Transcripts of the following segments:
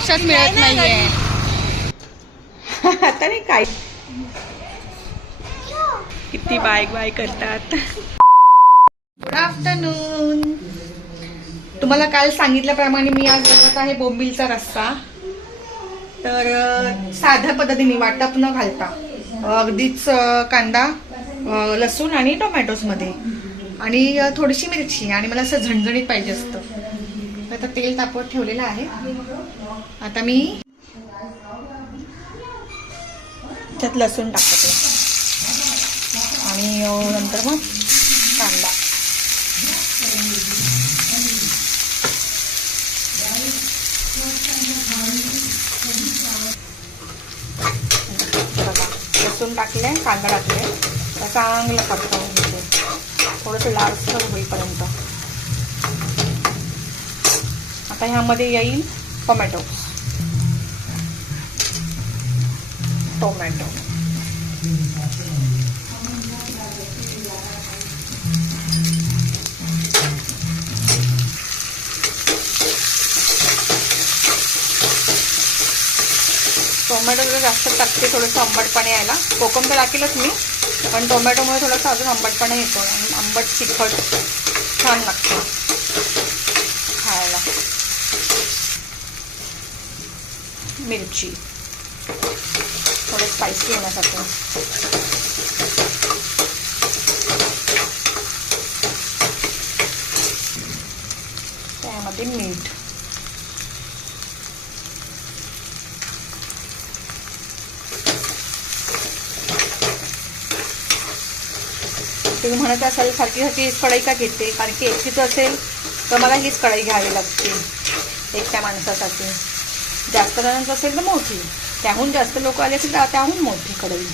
लक्षात मिळत नाहीये. आता नाही काय किती बाय करतात. Good afternoon. तुम्हाला काल सांगितल्याप्रमाणे मी आज बनवत आहे बोंबीलचा रस्सा. तर साध्या पद्धतीने वाटप न घालता अगदीच कांदा, लसूण आणि टोमॅटोज मध्ये आणि थोडीशी मिरची आणि मला असं झणझणीत पाहिजे असतं. आता तेल तापवत ठेवलेलं आहे. आता मी त्यात लसूण टाकते आणि नंतर मग कांदा. लसूण टाकले, कांदा टाकले, चांगलं परतवून घेते थोडंसं लालसर होईपर्यंत. आता ह्यामध्ये येईल टोमॅटो. टोमॅटो जर जास्त टाकते थोडंसं आंबटपणा यायला. कोकम तर टाकेलच मी, पण टोमॅटोमुळे थोडंसं अजून आंबटपणा येतो आणि आंबट तिखट छान लागतं खायला. मिरची थोडं स्पायसी येण्यासाठी. त्यामध्ये मीठ. तुम्ही म्हणत असाल सारखी हीच कढई का घेते, कारण की एकटीच असेल तर मला हीच कढई घ्यावी लागते एकट्या माणसासाठी. जास्त जणांचं असेल तर मोठी, त्याहून जास्त लोक आले असेल तर त्याहून मोठी कढई.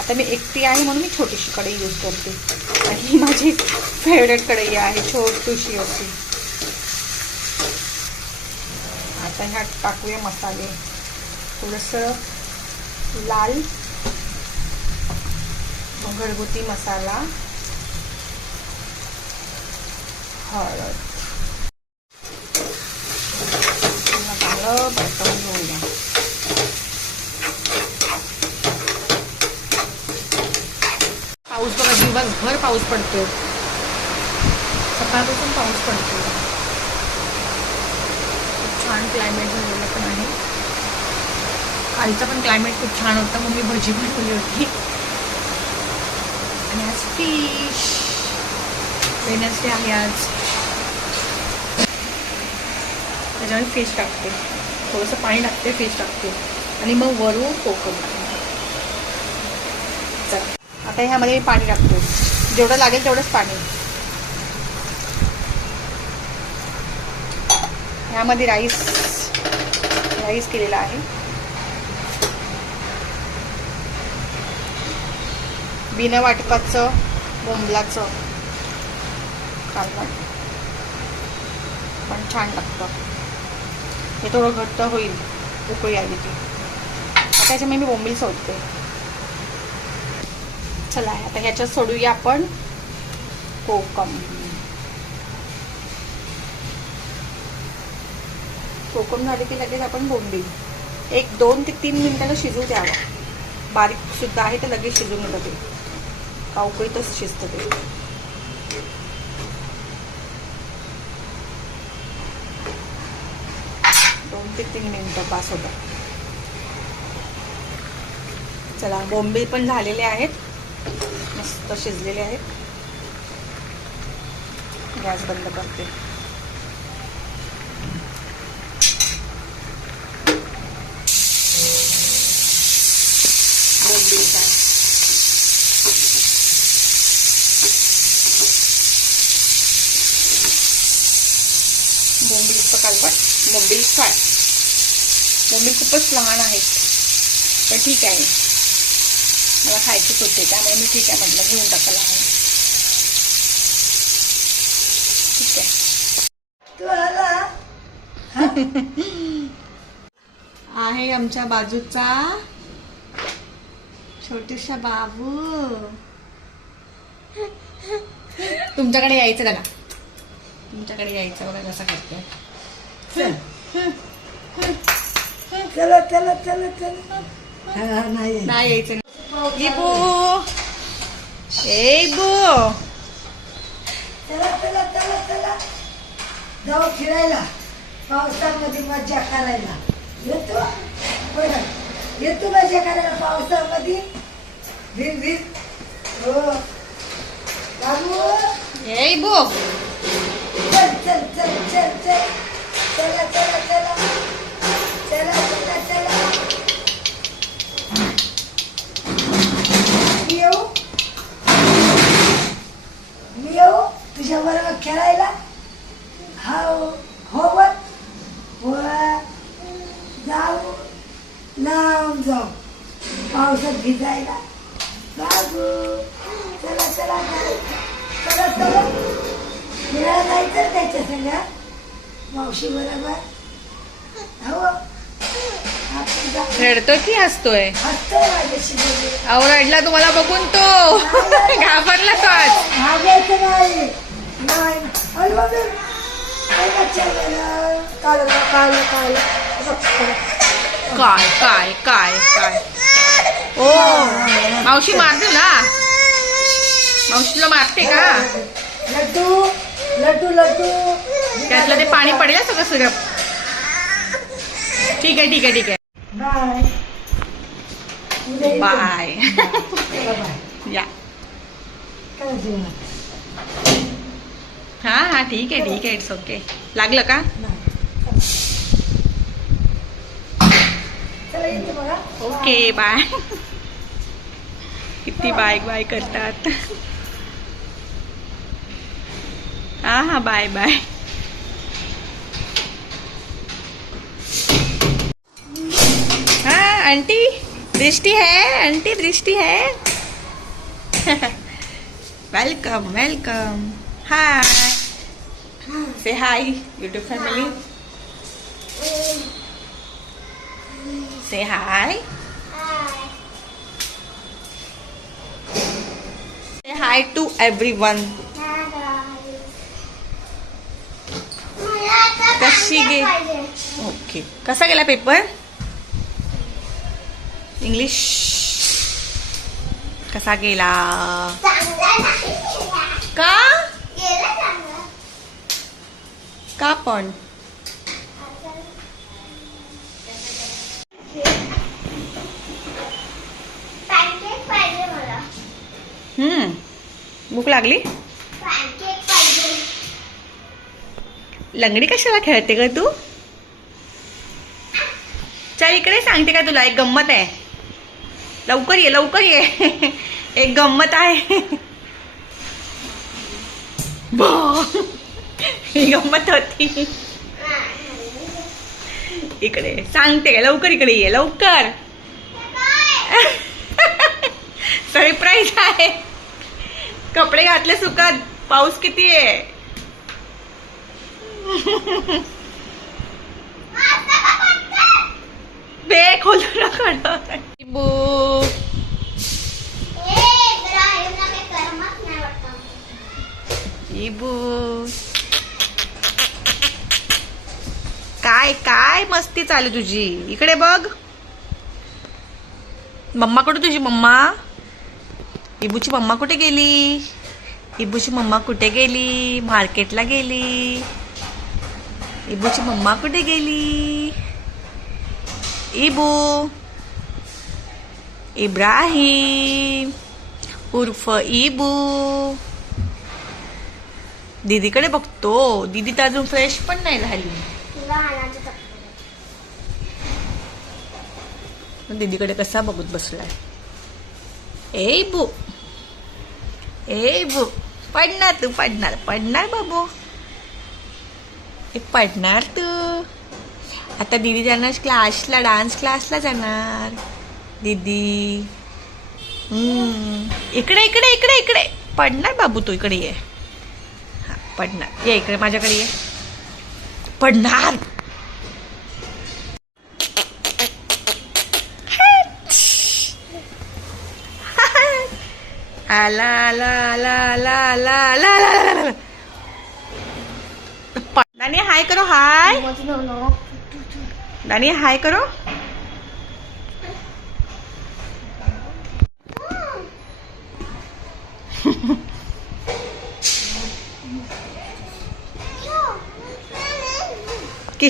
आता मी एकटी आहे म्हणून मी छोटीशी कढई यूज करते आणि ही माझी फेवरेट कढई आहे, छोटीशी अशी. आता ह्यात टाकूया मसाले. थोडंसं लाल घरगुती मसाला, हळद, चांगलं परतवून घेऊया. पाऊस बघा, दिवसभर पाऊस पडतो, सकाळपासून पाऊस पडतो. खूप छान क्लायमेट झालेलं पण आहे. कालचं पण क्लायमेट खूप छान होतं, मग मी भजी बनवली होती. आणि आज फिश, वेडनेसडे आहे आज, त्याच्यामुळे फिश टाकते, थोडंसं पाणी टाकते, फिश टाकते आणि मग वरून कोकम टाकते. चला आता ह्यामध्ये पाणी टाकते, जेवढं लागेल तेवढंच पाणी. ह्यामध्ये राईस केलेला आहे. बिना वाटपाचं बोंबलाचं कालवण पण छान लागतं. हे थोडं घट्ट होईल उकळी आली की. आता याच्यामुळे मी बोंबील सोडते. चला आता ह्याच्यात सोडूया आपण कोकम. कोकम झाले की लगेच आपण बोंबील 1-2 ते 3 मिनिटाला शिजू द्यावं. बारीक सुद्धा आहे तर लगेच शिजून येतं ते, का उकळीतच शिजतं ते. 2 ते 3 मिनिटं पास होतं. चला बोंबील पण झालेले आहेत, मस्त शिजलेले आहेत. गॅस बंद करते. बोंबीलचं कालवण, बोंबील फ्राय. बोंबील खूपच लहान आहेत पण ठीक आहे, मला खायचेच होते त्यामुळे मी ठीक आहे म्हटलं घेऊन टाकायला आहे. ठीक आहे आमच्या बाजूचा छोटूसा बाबू. तुमच्याकडे यायचं त्याला, तुमच्याकडे यायचं बघा कसं करते. चला चला चला चला. हा, नाही नाही यायचं नाही. इबू ए इबू चला चला चला चला जाऊ फिरायला पावसामध्ये मजा करायला. येतो बघा, येतो मजा करायला पावसामध्ये. भिर भिर. हो बाबू ए इबू चल चल चल चल चल. चला चला चला चला चला चला. मी येऊ मी येऊ तुझ्या बरोबर खेळायला. हो हो बर. वर जाऊ लांब जाऊ पावसात भिजायला. बाबू चला चला चला चला फिरायला जायचं त्याच्या संग मावशी बरोबर. हो आपण जाऊ. रडतो की हसतोय? हसतोय माझ्याशी बोलू. अहो रडला तुम्हाला बघून तो घाबरला तो आज. भागायचं नाही नाही. अरे बाबा काय बच्चा गेला. काढलं काढलं काढलं. काय काय काय काय ओ मावशी मारते ना. मावशीला मारते का? लड्डू लड्डू लड्डू. त्यातलं ते पाणी पडेल सगळं सिरप. ठीक आहे ठीक आहे ठीक आहे. बाय. उद्या येतो. बाय. चला बाय. या काय जेवण हा हा ठीक आहे इट्स ओके. लागलं का? नाही. चला येते बघा. Okay bye. किती बाय बाय करतात. हा हा बाय बाय. हाँ आंटी दृष्टि है. आंटी दृष्टि है. Welcome welcome. Hi say hi YouTube family. Say hi. Say hi to everyone. कशी गे ओके. कसा गेला पेपर? इंग्लिश कसा गेला? का का पण भूक लागली? लंगडी कशाला खेळते ग तू? चल इकडे सांगते का तुला एक गंमत आहे. लवकर ये लवकर ये. एक गंमत आहे. ही गंमत होती. इकडे सांगते का लवकर इकडे ये लवकर. सरप्राईज आहे. कपडे घातले सुकत. पाऊस किती आहे. बे खोलू नका. इबू इबू काय काय मस्ती चालू तुझी. इकडे बघ. मम्मा कुठे तुझी मम्मा? इबूची मम्मा कुठे गेली? इबूची मम्मा कुठे गेली? मार्केटला गेली. इबूची मम्मा कुठे गेली? इबू इब्राहिम उर्फ इबू दीदीकडे बघतो. दीदी तर अजून फ्रेश पण नाही झाली. दीदीकडे कसा बघत बसलाय. ए इबू ए इबू पडणार तू पडणार पडणार बाबू. पडणार तू. आता दीदी जाणार क्लासला. डान्स क्लासला जाणार दीदी. इकडे इकडे इकडे इकडे पडणार बाबू. तू इकडे ये. हा पडणार. ये इकडे माझ्याकडे ये. पडणार. आला आला आला आला आला आला आला आला. दानी हाय करो. हाय दानी हाय करो.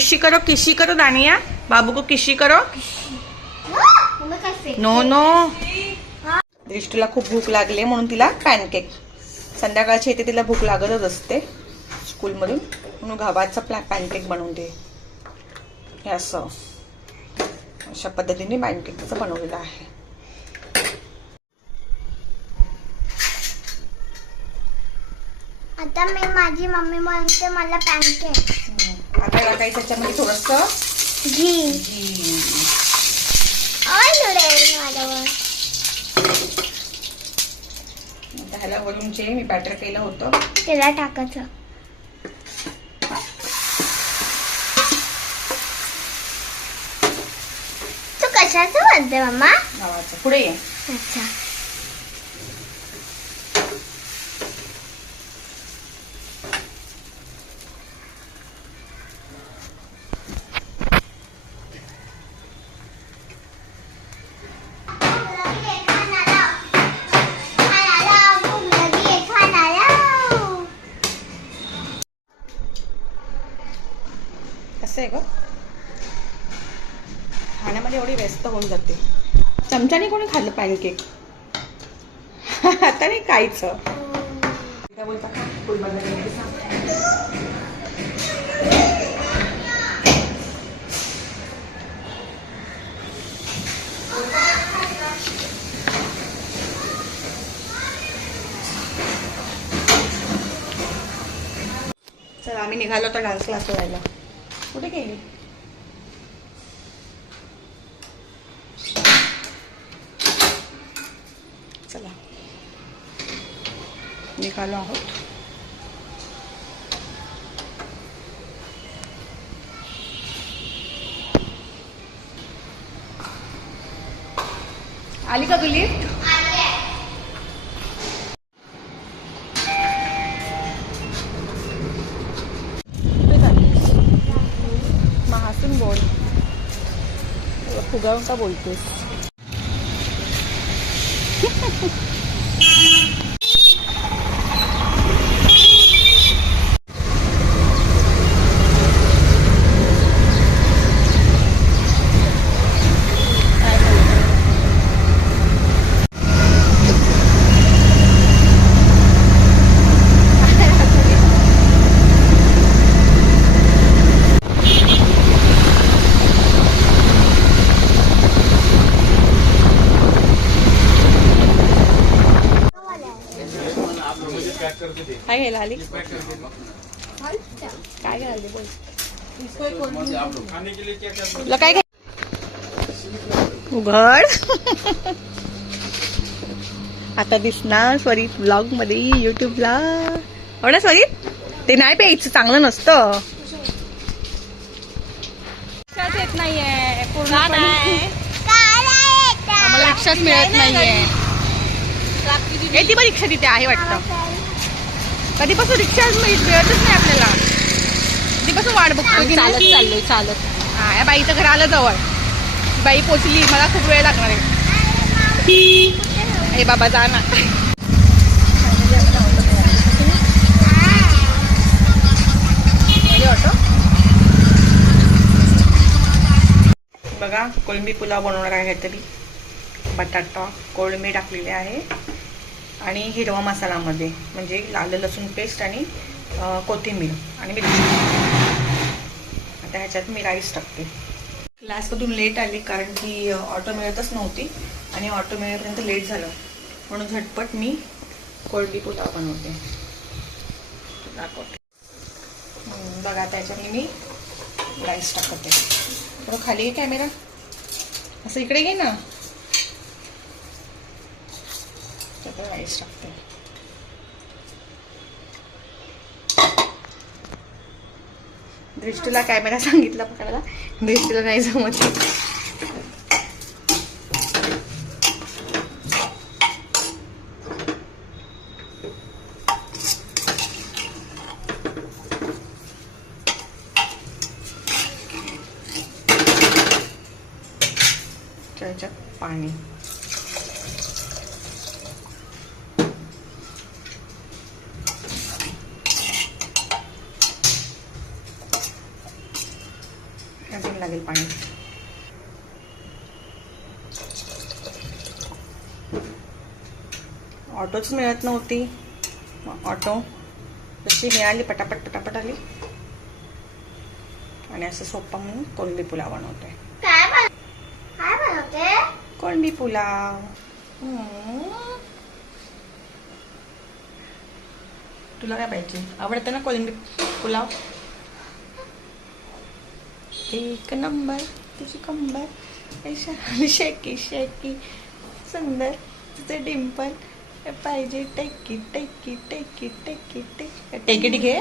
किशी करो दानिया, बाबू को किशी करो. No no. दृष्टीला खूप भूक लागली म्हणून तिला पॅनकेक. संध्याकाळची येते तिला भूक लागतच असते स्कूलमधून, म्हणून गव्हाचा पॅनकेक बनवून दे. हे असं अशा पद्धतीने पॅनकेकचं बनवलेलं आहे. आता माझी मम्मी म्हणते मला पॅनकेक. आता टाकायचं त्याच्यामध्ये थोडंसं घी. ऑइल माझ्यावर. ह्याला वरून जे मी बॅटर केलं होतं त्याला टाकायचं. तू कशाचं म्हणते मम्मा? गव्हाचं. पुढे ये. अच्छा. कसं आहे ग, खाण्यामध्ये एवढी व्यस्त होऊन जाते. चमच्याने कोणी खाल्लं पॅनकेक? आता नाही खायचं. काय बोलता? चला आम्ही निघालो तर डान्स क्लासला जायला. कुठे गेली? चला निघालो आहोत. आली का तू लिफ्ट? महासून बोल, फुगावून का बोलतेस? काय घ्यायला आली? काय घ्यायला बोल. तुला काय घ्याय? उघड. आता दिसणार स्वरीत ब्लॉग मध्ये, युट्यूबला. हो ना स्वरीत? ते नाही प्यायचं, चांगलं नसतं. येत नाहीये पूर्ण. आम्हाला रिक्षाच मिळत नाहीये. ती पण रिक्षा तिथे आहे वाटतं. कधीपासून रिक्षा मिळतच नाही आपल्याला. कधीपासून वाट बघतो. चालत चाललोय चालत. हा, या बाईचं घर आलं जवळ. बाई पोचली, मला खूप वेळ लागणार आहे. हे बाबा जा ना. बघा कोळंबी पुलाव बनवणार आहे तरी. बटाटा कोळंबी टाकलेले आहे आणि हिरवा मसालामध्ये, म्हणजे लाल लसूण पेस्ट आणि कोथिंबीर आणि मिरची. आता ह्याच्यात मी राईस टाकते. क्लासमधून लेट आली कारण की ऑटो मिळतच नव्हती आणि ऑटो मिळेपर्यंत लेट झालं, म्हणून झटपट मी कोळंबी पुलाव बनवते. दाखवते बघा. त्याच्याने मी राईस टाकते. थोडं खाली आहे कॅमेरा, असं इकडे घे ना. राईस टाकते. दृष्टीला कॅमेरा सांगितला पकडायला, दृष्टीला नाही जमत. त्याच्यात पाणी. टाइम लागेल पाणी. ऑटोच मिळत नव्हती. मग ऑटो जशी मिळाली पटापट पटापट आली आणि असं सोपं म्हणून कोळंबी पुलाव बनवतोय. काय बनवते? कोळंबी पुलाव. तुला काय पाहिजे? आवडतं ना कोळंबी पुलाव? एक नंबर तुझी कंबर शेकी शेकी सुंदर तुझे डिंपल पाहिजे टेकी टेकी टेकी टेकी टेकी टेकी घे.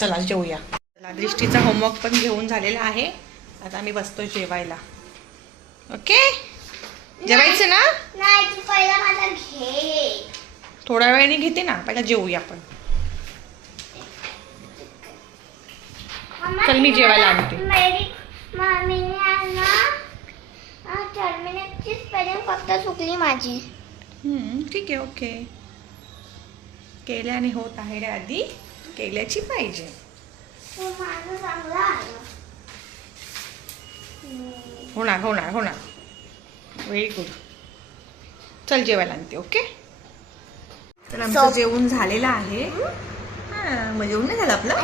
चला जेवूया. चला दृष्टीचा होमवर्क पण घेऊन झालेला आहे. आता आम्ही बसतो जेवायला. ओके जेवायचं ना? नाही तू पहिला माझा घे. थोड्या वेळाने घेते ना. पहिला जेवूया आपण. चल मी जेवायला आणते. टर्मिनेटचीच पेन फक्त चुकली माझी. ठीक आहे ओके. केल्याने होत आहे रे आधी. केल्याची पाहिजे. माझं चांगलं आलं. होणार होणार होणार. Very good. चल जेवायला आणते. ओके तर आमचं जेवण झालेलं आहे. हां मग जेवण नाही झालं आपलं.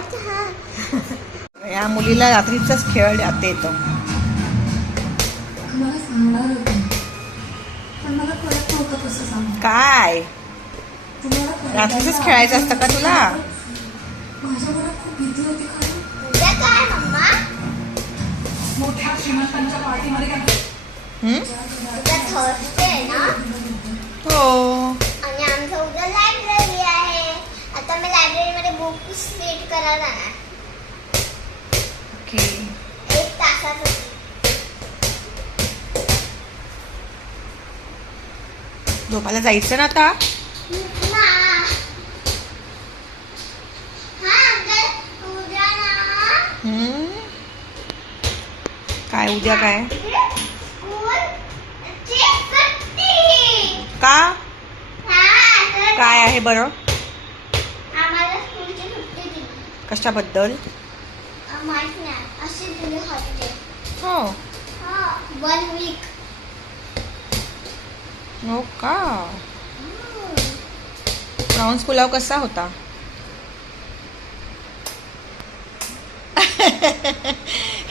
या मुलीला रात्रीचाच खेळ आता येतो. मला सांगणार होतं पण मला कळत नव्हतं कसं सांग. काय तुम्हाला रात्रीच खेळायचं असतं का तुला? माझ्या मनात खूप भीती होती. उद्या काय मम्मा? मोठ्या श्रीमंतांच्या पार्टीमध्ये काय? उद्या थर्सडे आहे ना? हो. आणि आमचं उद्या लायब्ररी आहे. आता मी लायब्ररीमध्ये बुक रीड करायला जाणार. ओके 1 तासाचं. झोपायला जायचं ना आता. काय उद्या काय का काय आहे बरं? आम्हाला स्कूलची सुट्टी दिली. कशाबद्दल? माहित नाही अशी दिली हॉलिडे. हो 1 वीक. हो का. प्रॉन्स पुलाव कसा होता?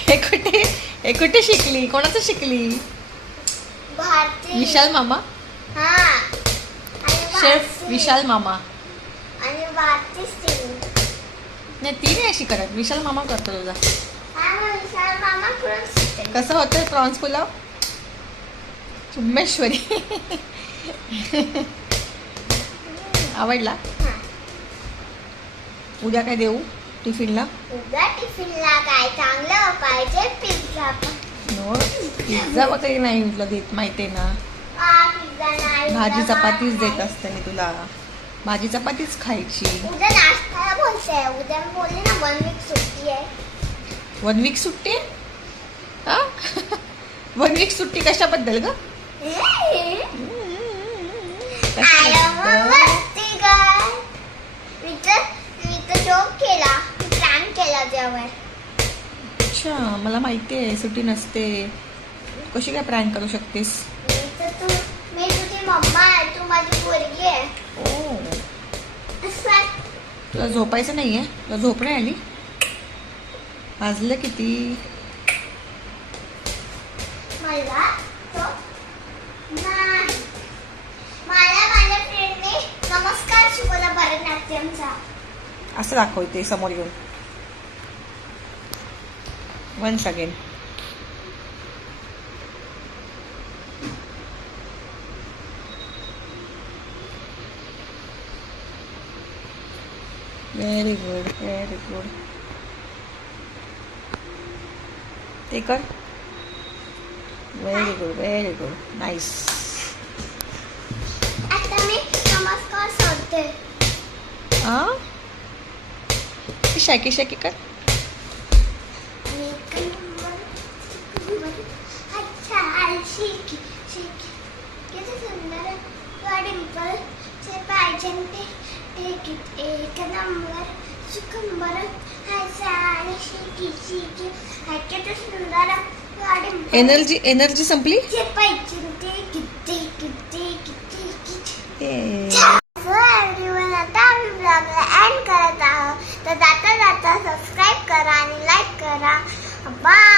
हे कुठे शिकली? कोणाचं शिकली? भारती. विशाल मामा. हा शेफ विशाल मामा. आणि भारती सिंग. नाही ती नाही अशी करत. विशाल मामा करतो तुझा. विशाल मामा कडून. कसं होतं प्रॉन्स पुलाव? चुम्मेश्वरी. आवडला. उद्या काय देऊ टिफिनला? उद्या टिफिनला काय चांगलं पाहिजे? पिझ्झा. पिझ्झा वगैरे नाही तुला देत माहितीये ना. पिझ्झा नाही. भाजी चपातीच देत असते मी तुला. भाजी चपातीच खायची. उद्या नाश्त्याला बोलते. उद्या मी बोलले ना 1 वीक सुट्टी आहे. 1 वीक सुट्टी? 1 वीक सुट्टी कशाबद्दल ग? मी तर जोक केला. प्लॅन केला जेवण. अच्छा मला माहिती आहे सुट्टी नसते. कशी काय प्रँक करू शकतेस? मी तुझी मम्मा आहे. तू माझी पोरगी आहे. ओ तुला झोपायचं नाहीये? तुला झोप नाही आली? वाजलं किती? मला माझ्या फ्रेंडने नमस्कार शिकवला भरतनाट्यमचा. असं दाखवते समोर येऊन. Once again. Very good very good. ते कर. Very good very good nice. आता मी नमस्कार सोडते. शाकी शाकी कर. अच्छा शिकी किती सुंदर डिंपलचे पाहिजे ते एक नंबर सुखंबर आणि शिकी शिकी किती सुंदर एनर्जी संपली. पाहिजे ते किती किती किती किती ए. एव्हरीवन, आता आम्ही ब्लॉगला एंड करत आहोत. तर जाता जाता सबस्क्राईब करा आणि लाईक करा. बाय.